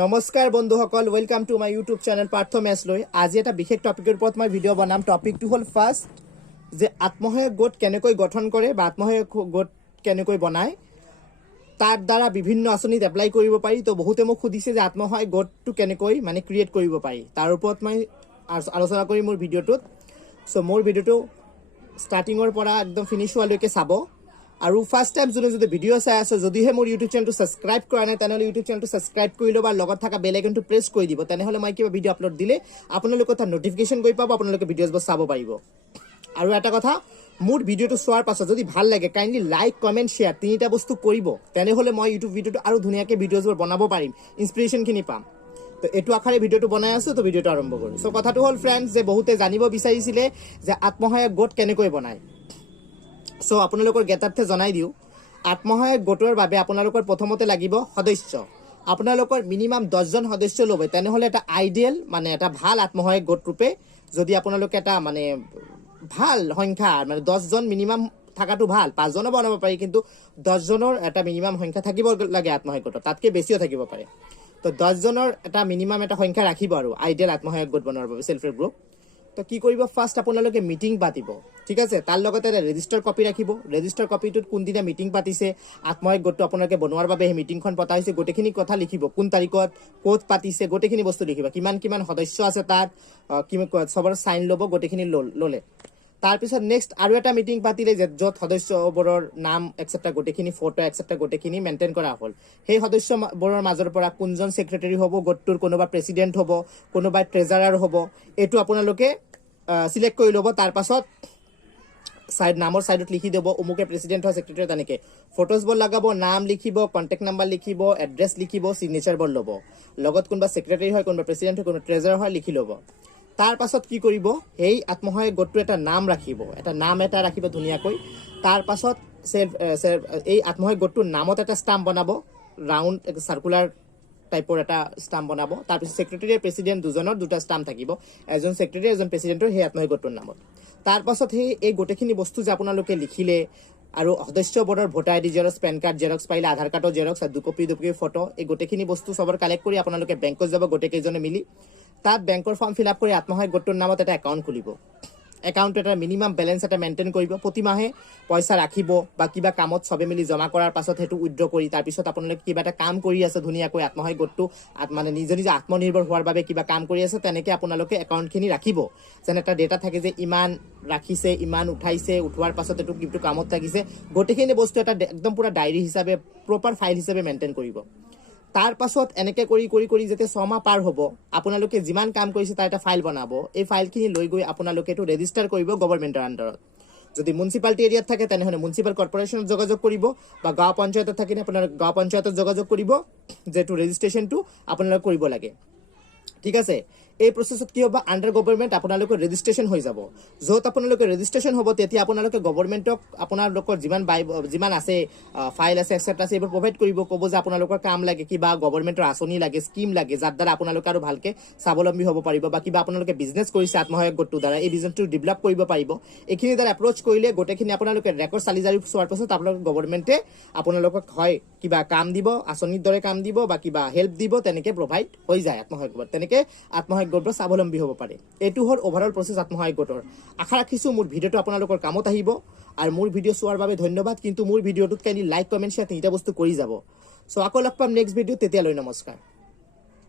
নমস্কাৰ বন্ধুসকল, welcome to my YouTube channel Partha মেছলৈ। আজি এটা বিশেষ টপিকৰ ওপৰত মই ভিডিঅ' বনাম। টপিকটো হ'ল ফাৰ্ষ্ট যে আত্মসহায়ক গোট কেনেকৈ গঠন কৰে বা আত্মসহায়ক গোট কেনেকৈ বনায়, তাৰ দ্বাৰা বিভিন্ন আঁচনিত এপ্লাই কৰিব পাৰি। তো বহুতে মোক সুধিছে যে আত্মসহায়ক গোটটো কেনেকৈ ক্ৰিয়েট কৰিব পাৰি, তাৰ ওপৰত মই আলোচনা কৰিম মোৰ ভিডিঅ'টোত। চ' মোৰ ভিডিঅ'টো ষ্টাৰ্টিঙৰ পৰা একদম ফিনিছ হোৱালৈকে চাব। আৰু ফাৰ্ষ্ট টাইম যদি ভিডিঅ' চাই আছে, যদিহে মোৰ ইউটিউব চেনেলটো ছাবস্ক্ৰাইব কৰা নাই, তেনেহ'লে ইউটিউব চেনেলটো ছাবস্ক্ৰাইব কৰি ল'ব আৰু লগত থকা বেল আইকনটো প্ৰেছ কৰি দিব। তেনেহ'লে মই কিবা ভিডিঅ' আপলোড দিলে আপোনালোকে তাৰ নটিফিকেশ্যন গৈ পাব, আপোনালোকে ভিডিঅ'বোৰ চাব পাৰিব। আৰু এটা কথা, মোৰ ভিডিঅ'টো চোৱাৰ পাছত যদি ভাল লাগে, কাইণ্ডলি লাইক, কমেণ্ট, শ্বেয়াৰ তিনিটা বস্তু কৰিব। তেনেহ'লে মই ইউটিউব ভিডিঅ'টো আৰু ধুনীয়াকৈ ভিডিঅ'বোৰ বনাব পাৰিম, ইনস্পিৰেশ্যনখিনি পাম। তো এইটো আশাৰে ভিডিঅ'টো বনাই আছোঁ। তো ভিডিঅ'টো আৰম্ভ কৰোঁ। চ' কথাটো হ'ল ফ্ৰেণ্ডছ, যে বহুতে জানিব বিচাৰিছিলে যে আত্মসহায়ক গোট কেনেকৈ বনায়। চ' আপোনালোকৰ জ্ঞাতাৰ্থে জনাই দিওঁ, আত্মসহায়ক গোটৰ বাবে আপোনালোকৰ প্ৰথমতে লাগিব সদস্য। আপোনালোকৰ মিনিমাম 10জন সদস্য ল'ব। তেনেহ'লে এটা আইডিয়েল এটা ভাল আত্মসহায়ক গোট ৰূপে, যদি আপোনালোকে এটা ভাল সংখ্যা 10জন মিনিমাম থকাটো ভাল। 5জনো বনাব পাৰি, কিন্তু 10জনৰ এটা মিনিমাম সংখ্যা থাকিব লাগে আত্মসহায়ক গোটত, তাতকৈ বেছিও থাকিব পাৰে। তো 10জনৰ এটা মিনিমাম এটা সংখ্যা ৰাখিব আৰু আইডিয়েল আত্মসহায়ক গোট বনোৱাৰ বাবে, সেল্ফ হেল্প গ্ৰুপ। তো কি কৰিব, ফাৰ্ষ্ট আপোনালোকে মিটিং পাতিব, ঠিক আছে। তাৰ লগতে এটা ৰেজিষ্টাৰ কপি ৰাখিব। ৰেজিষ্টাৰ কপিটোত কোনদিনা মিটিং পাতিছে, আত্মসহায়ক গোটটো আপোনালোকে বনোৱাৰ বাবে সেই মিটিংখন পতা হৈছে, গোটেইখিনি কথা লিখিব। কোন তাৰিখত ক'ত পাতিছে, গোটেইখিনি বস্তু লিখিব। কিমান সদস্য আছে তাত, চবৰ চাইন ল'ব, গোটেইখিনি ল'লে। তাৰপিছত নেক্সট আৰু এটা মিটিং পাতিলে, য'ত সদস্যবোৰৰ নাম এক্সেট্ৰা গোটেইখিনি, ফটো এক্সেট্ৰা গোটেইখিনি মেইনটেইন কৰা হ'ল। সেই সদস্যবোৰৰ মাজৰ পৰা কোনজন ছেক্ৰেটাৰী হ'ব গোটটোৰ, কোনোবা প্ৰেচিডেণ্ট হ'ব, কোনোবা ট্ৰেজাৰাৰ হ'ব, এইটো আপোনালোকে চিলেক্ট কৰি ল'ব। তাৰপাছত নামৰ ছাইডত লিখি দিব অমুকে প্ৰেচিডেণ্ট হয়, ছেক্ৰেটাৰী, তেনেকৈ ফটোজবোৰ লগাব, নাম লিখিব, কণ্টেক্ট নাম্বাৰ লিখিব, এড্ৰেছ লিখিব, ছিগনেচাৰবোৰ ল'ব। লগত কোনোবা ছেক্ৰেটাৰী হয়, কোনোবা প্ৰেচিডেণ্ট হয়, কোনোবা ট্ৰেজাৰাৰ হয়, লিখি ল'ব। তাৰপাছত কি কৰিব, সেই আত্মসহায়ক গোটটো এটা নাম ৰাখিব, ৰাখিব ধুনীয়াকৈ। তাৰপাছত এই আত্মসহায়ক গোটটোৰ নামত এটা ষ্টাম্প বনাব, ৰাউণ্ড চাৰ্কুলাৰ টাইপৰ এটা ষ্টাম্প বনাব। তাৰপিছত ছেক্ৰেটাৰী আৰু প্ৰেচিডেণ্ট দুজনৰ দুটা ষ্টাম্প থাকিব, এজন ছেক্ৰেটাৰী এজন প্ৰেচিডেণ্টৰ সেই আত্মসহায়ক গোটটোৰ নামত। তাৰপাছত এই গোটেইখিনি বস্তু যে আপোনালোকে লিখিলে, আৰু সদস্যবোৰৰ voter ID xerox, PAN card xerox, পাৰিলে আধাৰ কাৰ্ডৰ জেৰক্স, আৰু দুকপি ফটো, এই গোটেইখিনি বস্তু চবৰ কালেক্ট কৰি আপোনালোকে বেংকত যাব গোটেইকেইজনে মিলি। তাত বেংকৰ ফৰ্ম ফিল আপ কৰি আত্মসহায়ক গোটটোৰ নামত এটা একাউণ্ট খুলিব। একাউণ্ট এটা মিনিমাম বেলেঞ্চ এটা মেইনটেইন কৰিব। প্ৰতিমাহে পইচা ৰাখিব, বা কিবা কামত চবে মিলি জমা কৰাৰ পাছত সেইটো উইথড্ৰ কৰি, তাৰপিছত আপোনালোকে কিবা এটা কাম কৰি আছে ধুনীয়াকৈ, আত্মসহায়ক গোটটো নিজে আত্মনিৰ্ভৰ হোৱাৰ বাবে কিবা কাম কৰি আছে, তেনেকৈ আপোনালোকে একাউণ্টখিনি ৰাখিব। যেনে এটা ডেটা থাকে যে ইমান ৰাখিছে, ইমান উঠাইছে, উঠোৱাৰ পাছত এইটো কিন্তু কামত লাগিছে, গোটেইখিনি বস্তু এটা একদম পুৰা ডায়েৰী হিচাপে, প্ৰপাৰ ফাইল হিচাপে মেইনটেইন কৰিব। তাৰ পাছত এনেকৈ কৰি যেতিয়া 6 মাহ পাৰ হ'ব, আপোনালোকে যিমান কাম কৰিছে তাৰ এটা ফাইল বনাব। এই ফাইলখিনি লৈ গৈ আপোনালোকে এইটো ৰেজিষ্টাৰ কৰিব গভৰ্ণমেণ্টৰ আণ্ডাৰত। যদি মিউনিচিপালিটি এৰিয়াত থাকে তেনেহ'লে মিউনিচিপাল কৰ্পৰেশ্যনত যোগাযোগ কৰিব, বা গাঁও পঞ্চায়তত থাকিলে আপোনালোকে গাঁও পঞ্চায়তত যোগাযোগ কৰিব, যে এইটো ৰেজিষ্ট্ৰেশ্যনটো আপোনালোকে কৰিব লাগে, ঠিক আছে। এই প্ৰচেছত কি হ'ব, আণ্ডাৰ গভৰ্ণমেণ্ট আপোনালোকৰ ৰেজিষ্ট্ৰেশ্যন হৈ যাব। য'ত আপোনালোকে ৰেজিষ্ট্ৰেশ্যন হ'ব, তেতিয়া আপোনালোকে গভৰ্ণমেণ্টক আপোনালোকৰ যিমান আছে ফাইল আছে এক্সেট্ৰা আছে, এইবোৰ প্ৰভাইড কৰিব। ক'ব যে আপোনালোকৰ কাম লাগে, কিবা গভৰ্ণমেণ্টৰ আঁচনি লাগে, স্কিম লাগে, যাৰ দ্বাৰা আপোনালোকে আৰু ভালকৈ স্বাৱলম্বী হ'ব পাৰিব, বা কিবা আপোনালোকে বিজনেছ কৰিছে আত্মসহায়ক গোটটোৰ দ্বাৰা, এই বিজনেছটো ডেভেলপ কৰিব পাৰিব। এইখিনি দ্বাৰা এপ্ৰ'চ কৰিলে গোটেইখিনি আপোনালোকে ৰেকৰ্ড চালি জাৰি চোৱাৰ পাছত আপোনালোকৰ গভৰ্ণমেণ্টে আপোনালোকক হয় কিবা কাম দিব, আঁচনিৰ দৰে কাম দিব, বা কিবা হেল্প দিব, তেনেকৈ প্ৰভাইড হৈ যায় আত্মসহায়ক গোট। তেনেকৈ আত্মসহায়ক গোটবোৰ স্বাৱলম্বী হ'ব পাৰে। এইটো হ'ল অভাৰঅল প্ৰচেছ আত্মসহায়ক গোটৰ। আশা ৰাখিছোঁ মোৰ ভিডিঅ'টো আপোনালোকৰ কামত আহিব। আৰু মোৰ ভিডিঅ' চোৱাৰ বাবে ধন্যবাদ। কিন্তু মোৰ ভিডিঅ'টোত কাইণ্ডলি লাইক, কমেণ্ট, শ্বেয়াৰ তিনিটা বস্তু কৰি যাব। চ' আকৌ লগ পাম নেক্সট ভিডিঅ'ত, তেতিয়ালৈ নমস্কাৰ।